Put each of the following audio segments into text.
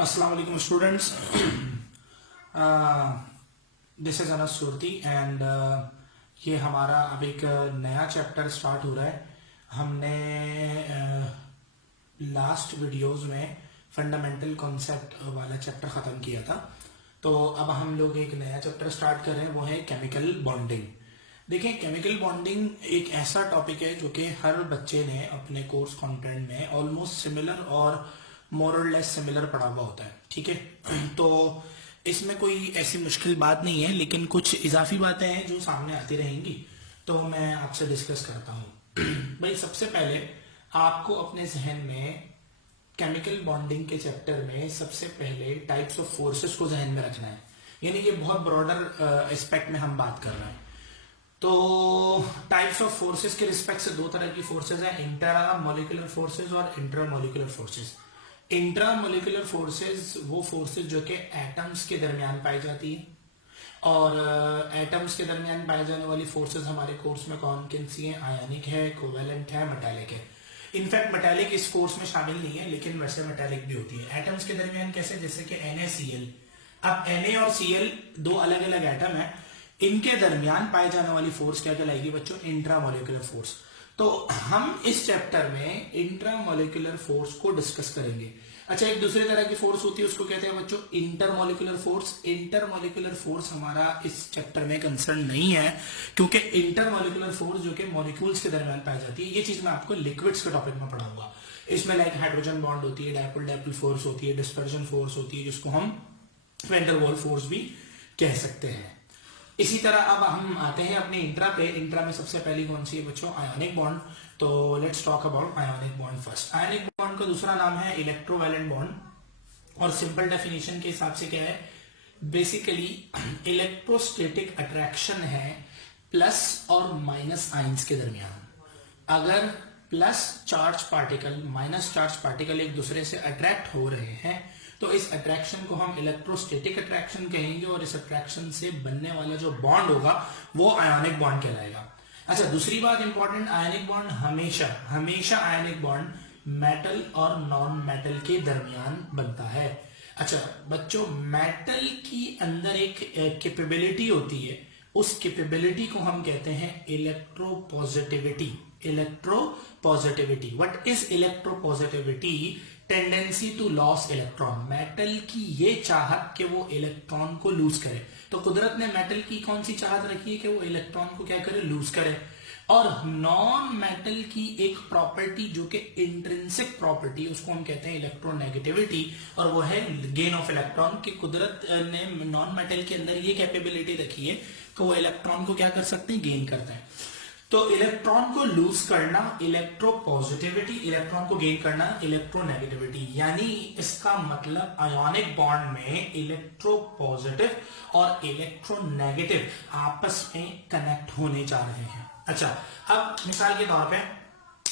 अस्सलाम वालेकुम students, this is Anas Surti and ये हमारा अब एक नया चैप्टर स्टार्ट हो रहा है। हमने लास्ट वीडियोस में फंडामेंटल कॉन्सेप्ट वाला चैप्टर ख़त्म किया था, तो अब हम लोग एक नया चैप्टर स्टार्ट कर रहे हैं, वो है केमिकल बॉन्डिंग। देखिए, केमिकल बॉन्डिंग एक ऐसा टॉपिक है जो कि हर बच्चे ने अपने कोर्स कंटेंट में ऑलमोस्ट सिमिलर और मोर और लेस सिमिलर पढ़ा हुआ होता है। ठीक है, तो इसमें कोई ऐसी मुश्किल बात नहीं है, लेकिन कुछ इजाफी बातें हैं जो सामने आती रहेंगी, तो मैं आपसे डिस्कस करता हूँ। भाई, सबसे पहले आपको अपने जहन में केमिकल बॉन्डिंग के चैप्टर में सबसे पहले टाइप्स ऑफ फोर्सेस को जहन में रखना है, यानी ये बहुत ब्रॉडर एस्पेक्ट में हम बात कर रहे हैं। तो टाइप्स ऑफ फोर्सेस के रिस्पेक्ट से दो तरह की फोर्सेस हैं, इंट्रा मॉलिक्यूलर फोर्सेस और intra molecular forces. Intra molecular forces वो फोर्सेस जो कि एटम्स के दरमियान पाई जाती है, और एटम्स के दरमियान पाई जाने वाली फोर्सेस हमारे कोर्स में कौन कौन सी हैं? आयनिक है, कोवेलेंट है, मेटालिक है। इनफैक्ट मेटालिक इस कोर्स में शामिल नहीं है, लेकिन वैसे मेटालिक भी होती है। एटम्स के दरमियान कैसे? जैसे कि NaCl। अब Na और Cl दो अलग अलग एटम है, इनके दरमियान पाए जाने वाली फोर्स क्या कहलाएगी बच्चों? Intra molecular force. तो हम इस चैप्टर में इंट्रा मॉलिक्यूलर फोर्स को डिस्कस करेंगे। अच्छा, एक दूसरी तरह की फोर्स होती है, उसको कहते हैं बच्चों inter molecular force. Inter molecular force हमारा इस चैप्टर में कंसर्न नहीं है, क्योंकि इंटर मॉलिक्यूलर फोर्स जो कि मॉलिक्यूल्स के दरमियान पाई जाती है, ये चीज मैं आपको लिक्विड्स के टॉपिक में पढ़ाऊंगा। इसमें लाइक हाइड्रोजन बॉन्ड होती है, डायपोल डायपोल फोर्स होती है, डिस्पर्जन फोर्स होती है, जिसको हम वैन डेर वाल्स फोर्स भी कह सकते हैं। इसी तरह अब हम आते हैं अपने इंट्रा पे। इंट्रा में सबसे पहली कौन सी है बच्चों? Ionic bond. तो let's talk about ionic bond first. Ionic bond का दूसरा नाम है इलेक्ट्रोवैलेंट बॉन्ड, और सिंपल डेफिनेशन के हिसाब से क्या है? बेसिकली इलेक्ट्रोस्टैटिक अट्रैक्शन है प्लस और माइनस आइंस के दरमियान। अगर plus charge particle minus charge particle एक दूसरे से अट्रैक्ट हो रहे हैं, तो इस अट्रैक्शन को हम इलेक्ट्रोस्टैटिक अट्रैक्शन कहेंगे, और इस अट्रैक्शन से बनने वाला जो बॉन्ड होगा वो आयोनिक बॉन्ड कहलाएगा। अच्छा, दूसरी बात इंपॉर्टेंट, आयोनिक बॉन्ड हमेशा आयोनिक बॉन्ड मेटल और नॉन मेटल के दरमियान बनता है। अच्छा बच्चों, मेटल की अंदर एक कैपेबिलिटी होती है, उस कैपेबिलिटी को हम कहते हैं electropositivity. What is electropositivity? Tendency to loss electron. Metal की ये चाहत कि वो इलेक्ट्रॉन को लूज करे। तो कुदरत ने मेटल की कौन सी चाहत रखी है? कि वो इलेक्ट्रॉन को क्या करे? लूज करे। और नॉन मेटल की एक प्रॉपर्टी जो कि इंट्रिंसिक प्रॉपर्टी, उसको हम कहते हैं इलेक्ट्रोनेगेटिविटी, और वो है गेन ऑफ इलेक्ट्रॉन। की कुदरत ने नॉन मेटल के अंदर ये कैपेबिलिटी रखी है कि वो इलेक्ट्रॉन को क्या कर सकते हैं? गेन करते हैं। तो इलेक्ट्रॉन को लूज करना इलेक्ट्रोपॉजिटिविटी, इलेक्ट्रॉन को गेन करना इलेक्ट्रोनेगेटिविटी। यानी इसका मतलब आयोनिक बॉन्ड में इलेक्ट्रोपॉजिटिव और इलेक्ट्रोनेगेटिव आपस में कनेक्ट होने जा रहे हैं। अच्छा, अब मिसाल के तौर पे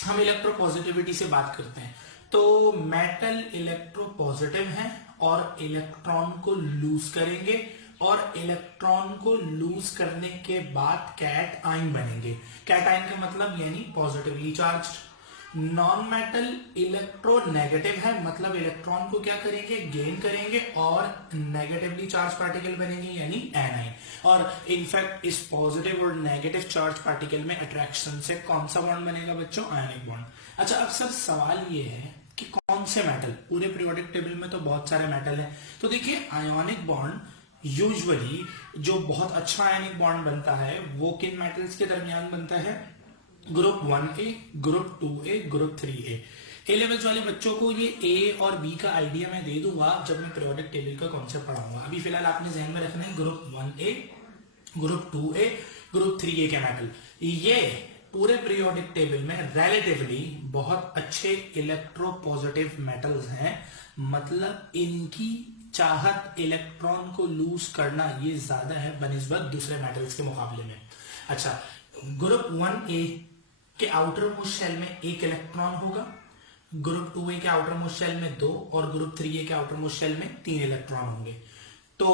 हम इलेक्ट्रोपॉजिटिविटी से बात करते हैं, तो मेटल इलेक्ट्रोपॉजिटिव है और इलेक्ट्रॉन को लूज करेंगे, और इलेक्ट्रॉन को लूज करने के बाद कैट आयन बनेंगे। कैट आयन का मतलब यानी positively charged. Non metal electronegative है, मतलब इलेक्ट्रॉन को क्या करेंगे? गेन करेंगे, और नेगेटिवली चार्ज पार्टिकल बनेंगे यानी एनाइन। और इनफैक्ट इस पॉजिटिव और नेगेटिव चार्ज पार्टिकल में अट्रैक्शन से कौन सा बॉन्ड बनेगा बच्चों? Ionic bond. अच्छा, अब सर सवाल ये है कि कौन से मेटल? पूरे पीरियोडिक टेबल में तो बहुत सारे मेटल है। तो देखिए, आयोनिक बॉन्ड यूजुअली जो बहुत अच्छा आयनिक बॉन्ड बनता है वो किन मेटल्स के दरमियान बनता है? Group 1A, group 2A, group 3A। A levels वाले बच्चों को ये A और B का आइडिया मैं दे दूंगा जब मैं पीरियोडिक टेबल का कॉन्सेप्ट पढ़ाऊंगा। अभी फिलहाल आपने ध्यान में रखना है group 1A, group 2A, group 3A के मेटल। ये पूरे पीरियोडिक टेबल में रिलेटिवली बहुत अच्छे इलेक्ट्रोपॉजिटिव मेटल्स हैं, मतलब इनकी चाहत इलेक्ट्रॉन को लूज करना ये ज्यादा है बनिस्बत दूसरे मेटल्स के मुकाबले में। अच्छा, ग्रुप 1A के आउटर मोस्ट शेल में एक इलेक्ट्रॉन होगा, ग्रुप 2A के आउटर मोस्ट शेल में 2, और ग्रुप 3A के आउटर मोस्ट शेल में 3 इलेक्ट्रॉन होंगे। तो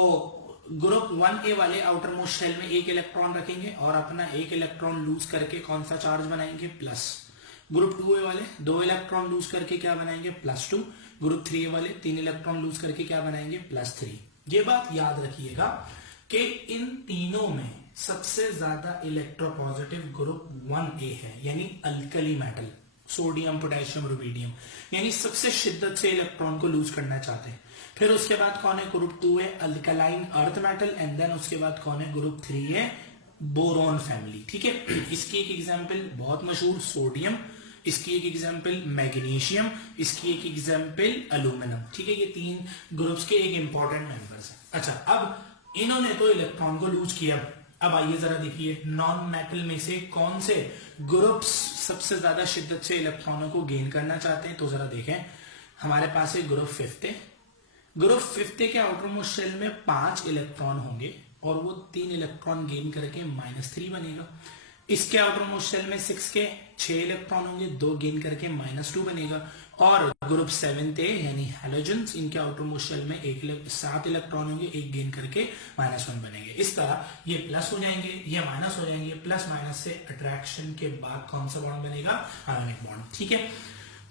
ग्रुप 1A वाले आउटर मोस्ट शेल में एक इलेक्ट्रॉन रखेंगे और अपना एक इलेक्ट्रॉन लूज करके कौन सा चार्ज बनाएंगे? प्लस। ग्रुप 2A वाले 2 इलेक्ट्रॉन लूज करके क्या बनाएंगे? +2। ग्रुप 3 वाले 3 इलेक्ट्रॉन लूज करके क्या बनाएंगे, +3। ये बात याद रखिएगा कि इन तीनों में सबसे ज्यादा इलेक्ट्रोपॉजिटिव ग्रुप 1A है, यानी alkali metal, sodium potassium rubidium, यानी सबसे शिद्दत से इलेक्ट्रॉन को लूज करना चाहते हैं। फिर उसके बाद कौन है, ग्रुप 2 है alkaline earth metal, and then उसके बाद कौन है, ग्रुप 3 है बोरॉन फैमिली। ठीक है, इसकी एक एग्जांपल बहुत मशहूर सोडियम, इसकी एक एग्जांपल मैग्नीशियम, इसकी एक एग्जांपल एल्यूमिनियम। ठीक है, ये 3 ग्रुप्स के एक इंपॉर्टेंट मेंबर्स हैं। अच्छा, अब इन्होंने तो इलेक्ट्रॉन को लूज किया, अब आइए जरा देखिए नॉन मेटल में से कौन से ग्रुप्स सबसे ज्यादा शिद्दत से इलेक्ट्रॉनों को गेन करना चाहते हैं। तो जरा देखें, हमारे पास है ग्रुप 5। ग्रुप 5 के आउटर मोस्ट शेल में 5 इलेक्ट्रॉन होंगे और वो 3 इलेक्ट्रॉन गेन करके -3 बनेगा। इसके आउटर मोस्ट शेल में 6 के 6 इलेक्ट्रॉन होंगे, 2 गेन करके -2 बनेगा। और ग्रुप 7 यानी हैलोजेंस, इनके आउटर मोस्ट शेल में 7 इलेक्ट्रॉन होंगे, 1 गेन करके -1 बनेंगे। इस तरह ये प्लस हो जाएंगे, ये माइनस हो जाएंगे, प्लस माइनस से अट्रैक्शन के बाद कौन सा बॉन्ड बनेगा, आयोनिक बॉन्ड। ठीक है,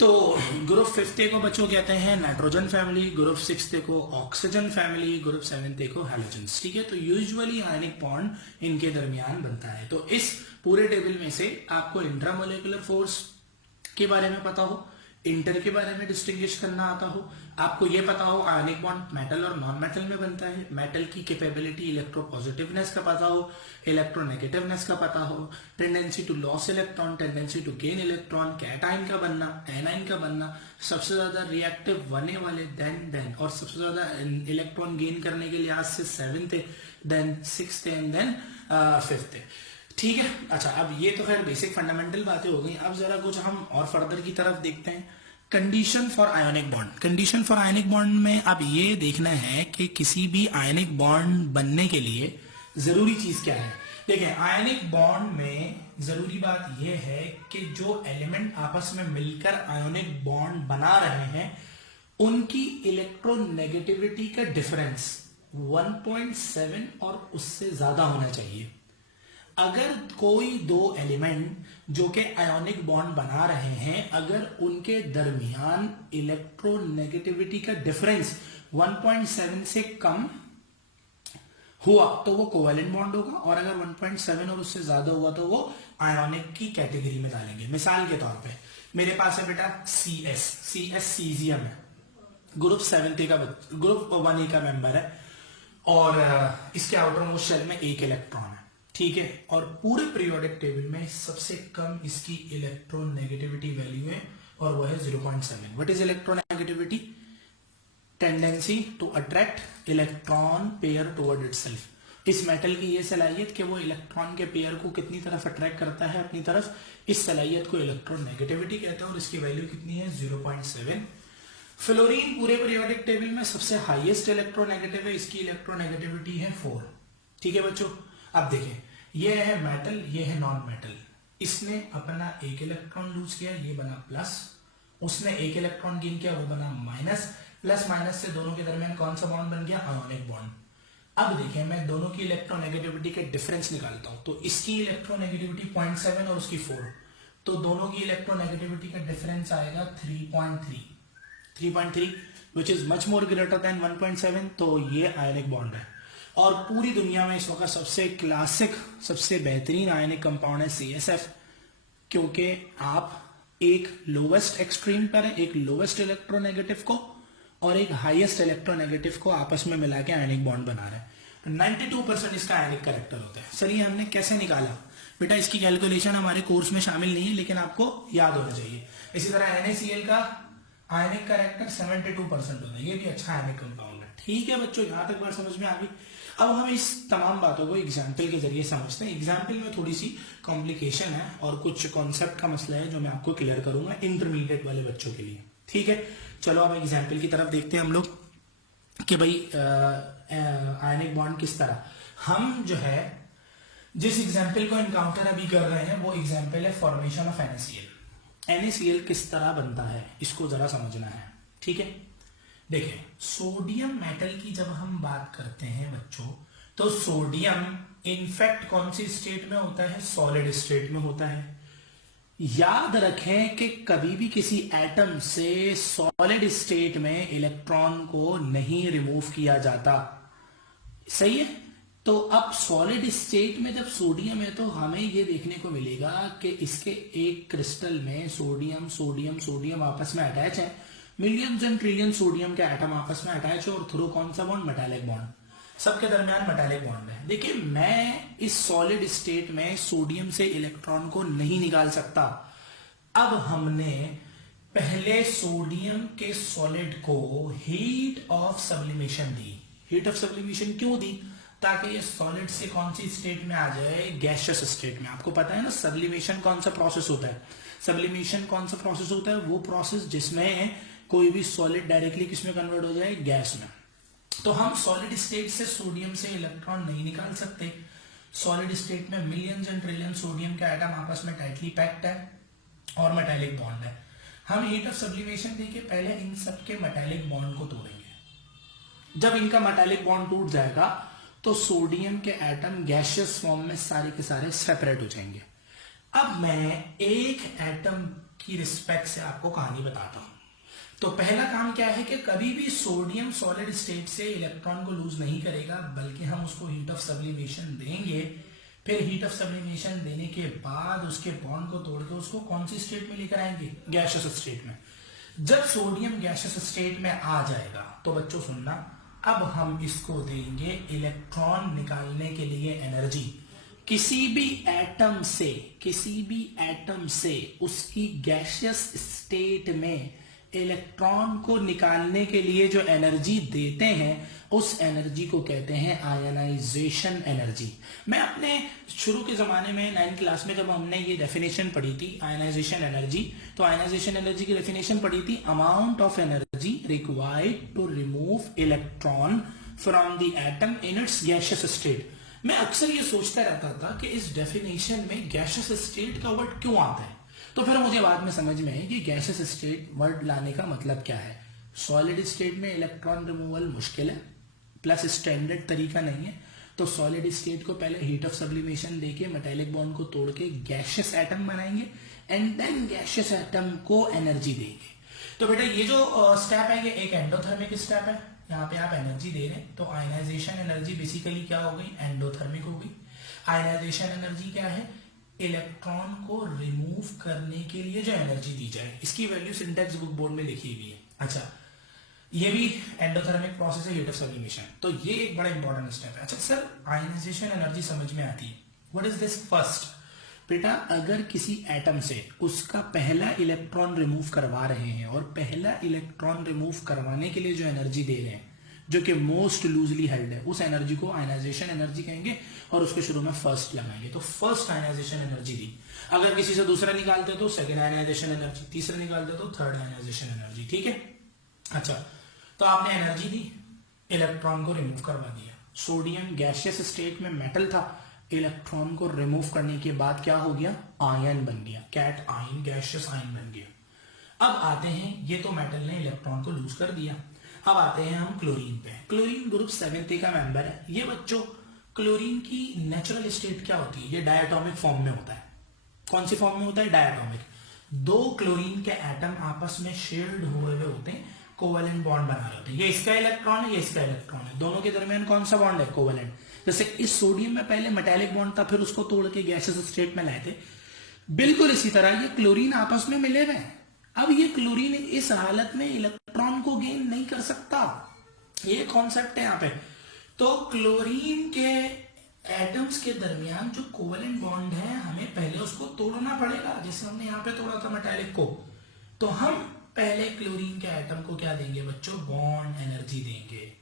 तो ग्रुप 5 को बच्चों कहते हैं नाइट्रोजन फैमिली, ग्रुप 6 को ऑक्सीजन फैमिली, ग्रुप 7 को हैलोजेंस। ठीक है, तो यूजुअली आयनिक बॉन्ड इनके दरमियान बनता है। तो इस पूरे टेबल में से आपको इंट्रामोलिकुलर फोर्स के बारे में पता हो, इंटर के बारे में डिस्टिंग्विश करना आता हो, आपको यह पता हो आयनिक बॉन्ड मेटल और नॉन मेटल में बनता है, मेटल की कैपेबिलिटी इलेक्ट्रोपॉजिटिवनेस का पता हो, इलेक्ट्रोनेगेटिवनेस का पता हो, tendency to loss electron, tendency to gain electron, cation का बनना, एनाइन का बनना, सबसे ज्यादा रिएक्टिव 1A वाले, देन और सबसे ज्यादा इलेक्ट्रॉन गेन करने के लिहाज से 7th, then 6th and then 5th। ठीक है, अच्छा, अब ये तो खैर बेसिक फंडामेंटल बातें हो गई। अब जरा कुछ हम और फर्दर की तरफ देखते हैं। Condition for ionic bond. Condition for ionic bond में अब ये देखना है कि किसी भी आयोनिक बॉन्ड बनने के लिए जरूरी चीज क्या है। देखिए, आयोनिक बॉन्ड में जरूरी बात यह है कि जो एलिमेंट आपस में मिलकर आयोनिक बॉन्ड बना रहे हैं उनकी इलेक्ट्रोनेगेटिविटी का डिफरेंस 1.7 और उससे ज्यादा होना चाहिए। अगर कोई दो एलिमेंट जो कि आयोनिक बॉन्ड बना रहे हैं, अगर उनके दरमियान इलेक्ट्रोनेगेटिविटी का डिफरेंस 1.7 से कम हुआ तो वो कोवेलेंट बॉन्ड होगा, और अगर 1.7 और उससे ज्यादा हुआ तो वो आयोनिक की कैटेगरी में डालेंगे। मिसाल के तौर पे मेरे पास है बेटा CS सीजियम है, ग्रुप 7 का ग्रुप 1A का मेंबर है, और इसके आउटर मोस्ट शेल में 1 इलेक्ट्रॉन है। ठीक है, और पूरे पीरियोडिक टेबल में सबसे कम इसकी इलेक्ट्रोनेगेटिविटी वैल्यू है और वो है 0.7। What is electronegativity? Tendency to attract electron pair toward itself. इस मेटल की ये सलाहियत कि वो इलेक्ट्रॉन के पेयर को कितनी तरफ अट्रैक्ट करता है अपनी तरफ, इस सलाहियत को इलेक्ट्रोनेगेटिविटी कहते हैं, और इसकी वैल्यू कितनी है 0.7। फ्लोरीन पूरे पीरियोडिक टेबल में सबसे हाईएस्ट इलेक्ट्रोनेगेटिव है, इसकी इलेक्ट्रोनेगेटिविटी है 4। ठीक है बच्चों, अब देखें, ये है मेटल, ये है नॉन मेटल। इसने अपना 1 इलेक्ट्रॉन लूज किया, ये बना प्लस, उसने 1 इलेक्ट्रॉन गेन किया, वो बना माइनस। प्लस माइनस से दोनों के दरमियान कौन सा बॉन्ड बन गया? Ionic bond. अब देखिए, मैं दोनों की इलेक्ट्रोनेगेटिविटी के डिफरेंस निकालता हूं, तो इसकी इलेक्ट्रोनेगेटिविटी 0.7 और उसकी 4, तो दोनों की इलेक्ट्रोनेगेटिविटी का डिफरेंस आएगा 3.3 which is much more greater than 1.7। तो ये आयोनिक बॉन्ड है, और पूरी दुनिया में इस वक्त सबसे क्लासिक, सबसे बेहतरीन आयनिक कंपाउंड है CSF, क्योंकि आप एक लोवेस्ट एक्सट्रीम पर है, एक लोवेस्ट इलेक्ट्रोनेगेटिव को और एक हाईएस्ट इलेक्ट्रोनेगेटिव को आपस में मिला के आयनिक बॉन्ड बना रहे हैं। 92% इसका आयनिक कैरेक्टर होता है। सर, ये हमने कैसे निकाला? बेटा, इसकी कैलकुलेशन हमारे कोर्स में शामिल नहीं है, लेकिन आपको याद होना चाहिए। इसी तरह NaCl का आयनिक कैरेक्टर 72% होता है, ये भी अच्छा आयनिक कंपाउंड है। ठीक है बच्चों, यहां तक बात समझ में आ गई। अब हम इस तमाम बातों को एग्जाम्पल के जरिए समझते हैं। एग्जाम्पल में थोड़ी सी कॉम्प्लिकेशन है और कुछ कॉन्सेप्ट का मसला है जो मैं आपको क्लियर करूंगा इंटरमीडिएट वाले बच्चों के लिए। ठीक है, चलो अब एग्जाम्पल की तरफ देखते हैं हम लोग कि भाई आयनिक बॉन्ड किस तरह। हम जो है जिस एग्जाम्पल को एनकाउंटर अभी कर रहे हैं वो एग्जाम्पल है फॉर्मेशन ऑफ NaCl। NaCl किस तरह बनता है इसको जरा समझना है। ठीक है, देखिए, सोडियम मेटल की जब हम बात करते हैं बच्चों, तो सोडियम इनफैक्ट कौन सी स्टेट में होता है? सॉलिड स्टेट में होता है। याद रखें कि कभी भी किसी एटम से सॉलिड स्टेट में इलेक्ट्रॉन को नहीं रिमूव किया जाता। सही है। तो अब सॉलिड स्टेट में जब सोडियम है तो हमें यह देखने को मिलेगा कि इसके एक क्रिस्टल में सोडियम सोडियम सोडियम आपस में अटैच है, मिलियंस एंड ट्रिलियन सोडियम के एटम आपस में अटैच है और थ्रू कौन सा बॉन्ड, मेटालिक बॉन्ड, सबके दरमियान मेटालिक बॉन्ड है। देखिए मैं इस सॉलिड स्टेट में सोडियम से इलेक्ट्रॉन को नहीं निकाल सकता। अब हमने पहले सोडियम के सॉलिड को heat of sublimation the. Heat of sublimation क्यों दी? ताकि ये सॉलिड से कौन सी स्टेट में आ जाए, गैसियस स्टेट में। आपको पता है ना सब्लिमेशन कौन सा प्रोसेस होता है? सब्लिमेशन कौन सा प्रोसेस होता है? वो प्रोसेस जिसमें कोई भी सॉलिड डायरेक्टली किसमें कन्वर्ट हो जाए, गैस में। तो हम सॉलिड स्टेट से सोडियम से इलेक्ट्रॉन नहीं निकाल सकते। सॉलिड स्टेट में मिलियंस एंड ट्रिलियन सोडियम के एटम आपस में टाइटली पैक्ड है और मेटालिक बॉन्ड है। हम हीट ऑफ सब्लिमेशन देके पहले इन सबके मेटालिक बॉन्ड को तोड़ेंगे। जब इनका मेटालिक बॉन्ड टूट जाएगा तो सोडियम के एटम गैसियस फॉर्म में सारे के सारे सेपरेट हो जाएंगे। अब मैं एक एटम की रिस्पेक्ट से आपको कहानी बताता हूं। तो पहला काम क्या है कि कभी भी सोडियम सॉलिड स्टेट से इलेक्ट्रॉन को लूज नहीं करेगा, बल्कि हम उसको हीट ऑफ सब्लिमेशन देंगे। फिर हीट ऑफ सब्लिमेशन देने के बाद उसके बॉन्ड को तोड़ के उसको कौन सी स्टेट में लेकर आएंगे, गैसियस स्टेट में। जब सोडियम गैसियस स्टेट में आ जाएगा तो बच्चों सुनना, अब हम इसको देंगे इलेक्ट्रॉन निकालने के लिए एनर्जी। किसी भी एटम से उसकी गैसियस स्टेट में इलेक्ट्रॉन को निकालने के लिए जो एनर्जी देते हैं उस एनर्जी को कहते हैं आयनाइजेशन एनर्जी। मैं अपने शुरू के जमाने में 9th क्लास में जब हमने ये डेफिनेशन पढ़ी थी आयनाइजेशन एनर्जी, तो आयनाइजेशन एनर्जी की डेफिनेशन पढ़ी थी amount of energy required to remove electron from the atom in its gaseous state. मैं अक्सर ये सोचता रहता था कि इस डेफिनेशन में गैसियस स्टेट का वर्ड क्यों आता है। तो फिर मुझे बाद में समझ में है कि गैसियस स्टेट वर्ड लाने का मतलब क्या है। सॉलिड स्टेट में इलेक्ट्रॉन रिमूवल मुश्किल है, प्लस स्टैंडर्ड तरीका नहीं है। तो सॉलिड स्टेट को पहले हीट ऑफ सब्लिमेशन देके मेटालिक बॉन्ड को तोड़ के गैसियस एटम बनाएंगे एंड देन गैसियस एटम को एनर्जी देंगे। तो बेटा ये जो स्टेप है ये एक एंडोथर्मिक स्टेप है। यहाँ पे आप एनर्जी दे रहे हैं तो आयनाइजेशन एनर्जी बेसिकली क्या हो गई, एंडोथर्मिक हो गई। आयनाइजेशन एनर्जी क्या है, इलेक्ट्रॉन को रिमूव करने के लिए जो एनर्जी दी जाए। इसकी वैल्यू सिंटेक्स बुक बोर्ड में लिखी हुई है। अच्छा, ये भी एंडोथर्मिक प्रोसेस है हीट ऑफ सब्लिमेशन। तो ये एक बड़ा इंपॉर्टेंट स्टेप है। अच्छा सर, आयनाइजेशन एनर्जी समझ में आती है, व्हाट इज दिस फर्स्ट? बेटा अगर किसी एटम से उसका पहला इलेक्ट्रॉन रिमूव करवा रहे हैं और पहला इलेक्ट्रॉन रिमूव करवाने के लिए जो एनर्जी दे रहे हैं जो कि मोस्ट लूजली हेल्ड है, उस एनर्जी को आयनाइजेशन एनर्जी कहेंगे और उसके शुरू में फर्स्ट लगाएंगे। तो फर्स्ट आयनाइजेशन एनर्जी दी। अगर किसी से दूसरा निकालते तो सेकेंड आयनाइजेशन एनर्जी, तीसरा निकालते तो थर्ड आयनाइजेशन एनर्जी। ठीक है। अच्छा, तो आपने एनर्जी दी, इलेक्ट्रॉन को रिमूव करवा दिया। सोडियम गैसियस स्टेट में मेटल था, इलेक्ट्रॉन को रिमूव करने के बाद क्या हो गया, आयन बन गया, कैट आयन, गैसियस आयन बन गया। अब आते हैं, ये तो मेटल ने इलेक्ट्रॉन को लूज कर दिया। अब आते हैं हम क्लोरीन पे। क्लोरीन ग्रुप 7A का मेंबर है। ये बच्चों क्लोरीन की नेचुरल स्टेट क्या होती है, ये डायटोमिक फॉर्म में होता है। कौन सी फॉर्म में होता है, डायटोमिक। दो क्लोरीन के एटम आपस में शेयर्ड हुए हुए होते हैं, कोवेलेंट बॉन्ड बना रहे होते हैं। ये इसका इलेक्ट्रॉन है, ये इसका इलेक्ट्रॉन है, दोनों के दरमियान कौन सा बॉन्ड है, कोवेलेंट। जैसे इस सोडियम में पहले मेटालिक बॉन्ड था, फिर उसको तोड़ के गैसियस स्टेट में लाए थे। बिल्कुल इसी तरह ये क्लोरीन आपस में मिले हुए हैं। अब ये क्लोरीन इस हालत में इलेक्ट्रॉन को गेन नहीं कर सकता, ये कॉन्सेप्ट है यहाँ पे। तो क्लोरीन के एटम्स के दरमियान जो कोवेलेंट बॉन्ड है हमें पहले उसको तोड़ना पड़ेगा, जैसे हमने यहाँ पे तोड़ा था मेटालिक को। तो हम पहले क्लोरीन के एटम को क्या देंगे बच्चों, बॉन्ड एनर्जी देंगे।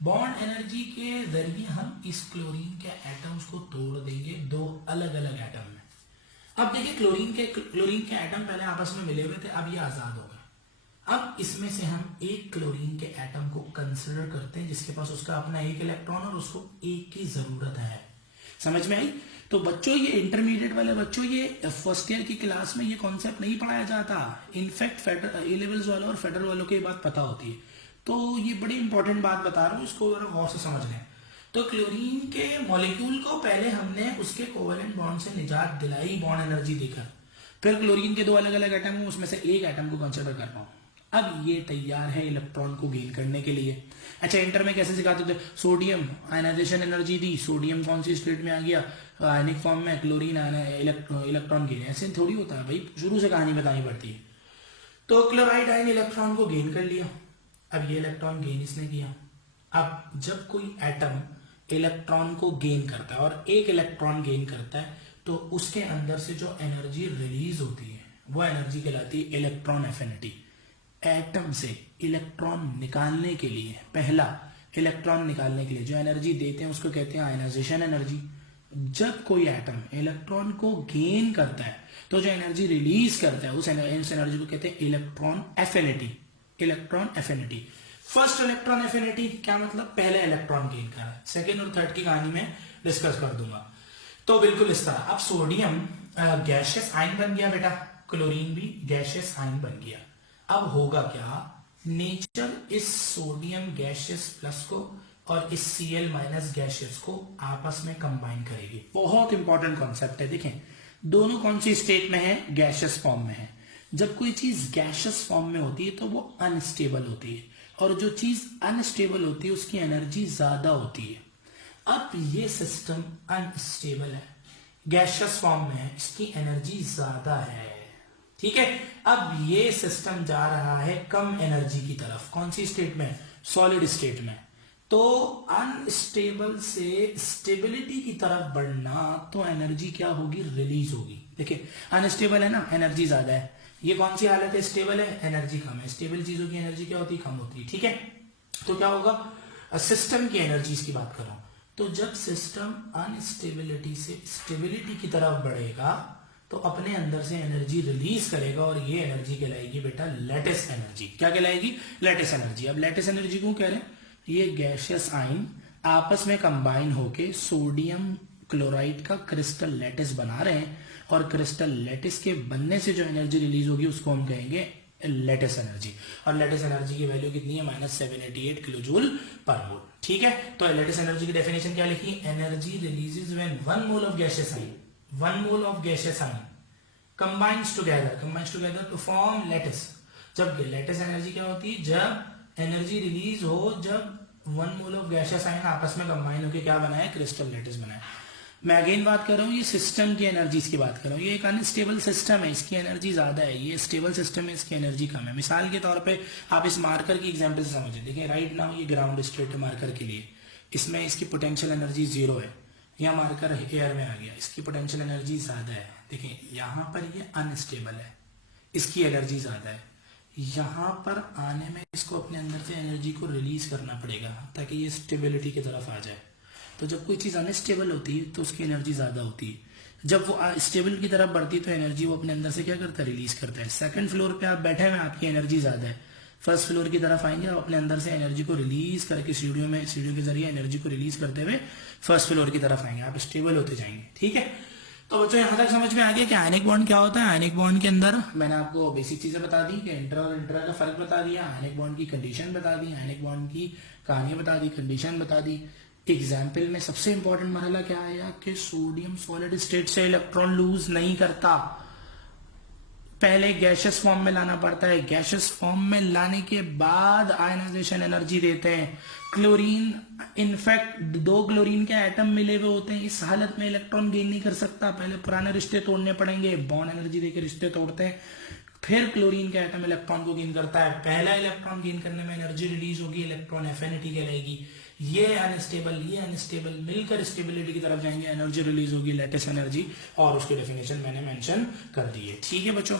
बॉन्ड एनर्जी के जरिए हम इस क्लोरीन के एटम्स को तोड़ देंगे दो अलग अलग एटम में। अब देखिए क्लोरीन के एटम पहले आपस में मिले हुए थे, अब ये आजाद हो गए। अब इसमें से हम एक क्लोरीन के एटम को कंसिडर करते हैं जिसके पास उसका अपना एक इलेक्ट्रॉन और उसको एक की जरूरत है। समझ में आई? तो बच्चों ये इंटरमीडिएट वाले बच्चों, ये फर्स्ट ईयर की क्लास में ये कॉन्सेप्ट नहीं पढ़ाया जाता। इनफैक्ट ए लेवल्स वालों और फेडरल वालों को ये बात पता होती है। तो ये बड़ी इंपॉर्टेंट बात बता रहा हूँ, इसको गौर से समझ लें। तो क्लोरीन के मॉलिक्यूल को पहले हमने उसके कोवेलेंट बॉन्ड से निजात दिलाई बॉन्ड एनर्जी देकर। फिर क्लोरीन के 2 अलग अलग एटम हूं, उसमें से एक एटम को कंसिडर कर रहा हूं। अब ये तैयार है इलेक्ट्रॉन को गेन करने के लिए। अच्छा, इंटर में कैसे सिखाते थे? सोडियम आयनाइजेशन एनर्जी दी, सोडियम कौन सी स्टेट में आ गया? आयनिक फॉर्म में, क्लोरीन इलेक्ट्रॉन गेन। ऐसे थोड़ी होता है भाई, शुरू से कहानी बतानी पड़ती है। तो क्लोराइड आयन इलेक्ट्रॉन को गेन कर लिया। अब ये इलेक्ट्रॉन गेन इसने किया। अब जब कोई एटम इलेक्ट्रॉन को गेन करता है और एक इलेक्ट्रॉन गेन करता है, तो उसके अंदर से जो एनर्जी रिलीज होती है वो एनर्जी कहलाती है इलेक्ट्रॉन एफिनिटी। एटम से इलेक्ट्रॉन निकालने के लिए, पहला इलेक्ट्रॉन निकालने के लिए जो एनर्जी देते हैं उसको कहते हैं आयनाइजेशन एनर्जी। जब कोई एटम इलेक्ट्रॉन को गेन करता है तो जो एनर्जी रिलीज करता है उस एनर्जी को कहते हैं electron affinity. Electron affinity, first electron affinity क्या मतलब? पहले इलेक्ट्रॉन गेन कर रहा है। सेकेंड और थर्ड की कहानी में डिस्कस कर दूंगा। तो बिल्कुल इस तरह। अब सोडियम गैशियस आयन बन गया बेटा, क्लोरीन भी गैशियस आयन बन गया। अब होगा क्या? नेचर इस सोडियम गैशियस प्लस को और इस Cl माइनस गैशियस को आपस में कंबाइन करेगी। बहुत इंपॉर्टेंट कॉन्सेप्ट है। देखें, दोनों कौन सी स्टेट में है? गैशियस फॉर्म में है। जब कोई चीज गैशियस फॉर्म में होती है तो वो अनस्टेबल होती है, और जो चीज अनस्टेबल होती है उसकी एनर्जी ज्यादा होती है। अब ये सिस्टम अनस्टेबल है, गैशियस फॉर्म में है, इसकी एनर्जी ज्यादा है। ठीक है, अब ये सिस्टम जा रहा है कम एनर्जी की तरफ। कौन सी स्टेट में? सॉलिड स्टेट में। तो अनस्टेबल से स्टेबिलिटी की तरफ बढ़ना, तो एनर्जी क्या होगी? रिलीज होगी। देखिए, अनस्टेबल है ना, एनर्जी ज्यादा है। ये कौन सी हालत है? स्टेबल है, एनर्जी कम है। स्टेबल चीजों की एनर्जी क्या होती है? कम होती है। ठीक है, तो क्या होगा? सिस्टम की एनर्जीज की बात कर रहा हूं। तो जब सिस्टम अनस्टेबिलिटी से स्टेबिलिटी की तरफ बढ़ेगा तो अपने अंदर से एनर्जी रिलीज करेगा, और ये एनर्जी कहलाएगी बेटा लैटिस एनर्जी। क्या कहलाएगी? Lattice energy. अब लैटिस एनर्जी क्यों कह रहे हैं? ये गैशियस आयन आपस में कंबाइन होके सोडियम क्लोराइड का क्रिस्टल लैटिस बना रहे हैं, और क्रिस्टल लैटिस के बनने से जो एनर्जी रिलीज होगी उसको हम कहेंगे लैटिस एनर्जी। और लैटिस एनर्जी की वैल्यू कितनी है? -788 किलो जूल पर मोल। ठीक है, तो लैटिस एनर्जी की डेफिनेशन क्या लिखी? Energy releases when 1 mole of gaseous ion, 1 mole of gaseous ion combines together to form lattice। जब लैटिस एनर्जी क्या होती है? जब एनर्जी रिलीज हो, जब 1 मोल ऑफ गैशियस आयन आपस में कंबाइन होकर क्या बनाए? क्रिस्टल लैटिस बनाए। मैं अगेन बात कर रहा हूँ, ये सिस्टम की एनर्जीज की बात कर रहा हूँ। ये एक अनस्टेबल सिस्टम है, इसकी एनर्जी ज्यादा है। ये स्टेबल सिस्टम है, इसकी एनर्जी कम है। मिसाल के तौर पे आप इस मार्कर की एग्जांपल से समझिए। देखिए, राइट नाउ ये ग्राउंड स्टेट है मार्कर के लिए, इसमें इसकी पोटेंशियल एनर्जी 0 है। यह मार्कर एयर में आ गया, इसकी पोटेंशियल एनर्जी ज्यादा है। देखिए, यहां पर ये अनस्टेबल है, इसकी एनर्जी ज्यादा है। यहां पर आने में इसको अपने अंदर से एनर्जी को रिलीज करना पड़ेगा ताकि ये स्टेबिलिटी की तरफ आ जाए। तो जब कोई चीज अनस्टेबल होती है तो उसकी एनर्जी ज्यादा होती है। जब वो स्टेबल की तरफ बढ़ती है तो एनर्जी वो अपने अंदर से क्या करता है? रिलीज करता है। सेकंड फ्लोर पे आप बैठे हुए, आपकी एनर्जी ज्यादा है। फर्स्ट फ्लोर की तरफ आएंगे, आप अपने अंदर से एनर्जी को रिलीज करके सीढ़ियों के जरिए एनर्जी को रिलीज करते हुए फर्स्ट फ्लोर की तरफ आएंगे, आप स्टेबल होते जाएंगे। ठीक है, तो बच्चों यहां तक समझ में आ गया कि आयनिक बॉन्ड क्या होता है। आयनिक बॉन्ड के अंदर मैंने आपको बेसिक चीजें बता दी कि इंटर और इंटर का फर्क बता दिया, आयनिक बॉन्ड की कंडीशन बता दी, आयनिक बॉन्ड की कहानी बता दी, कंडीशन बता दी। एग्जाम्पल में सबसे इंपॉर्टेंट मरहला क्या आया कि सोडियम सॉलिड स्टेट से इलेक्ट्रॉन लूज नहीं करता, पहले गैशियस फॉर्म में लाना पड़ता है। गैशियस फॉर्म में लाने के बाद आयनाइजेशन एनर्जी देते हैं। क्लोरीन, इनफैक्ट 2 क्लोरीन के एटम मिले हुए होते हैं, इस हालत में इलेक्ट्रॉन गेन नहीं कर सकता। पहले पुराने रिश्ते तोड़ने पड़ेंगे, बॉन्ड एनर्जी देकर रिश्ते तोड़ते हैं, फिर क्लोरीन का एटम इलेक्ट्रॉन को गेन करता है। पहला इलेक्ट्रॉन गेन करने में एनर्जी रिलीज होगी, इलेक्ट्रॉन एफिनिटी कहलाएगी। ये अनस्टेबल मिलकर स्टेबिलिटी की तरफ जाएंगे, एनर्जी रिलीज होगी लैटिस एनर्जी, और उसकी डेफिनेशन मैंने मेंशन कर दी है। ठीक है बच्चों।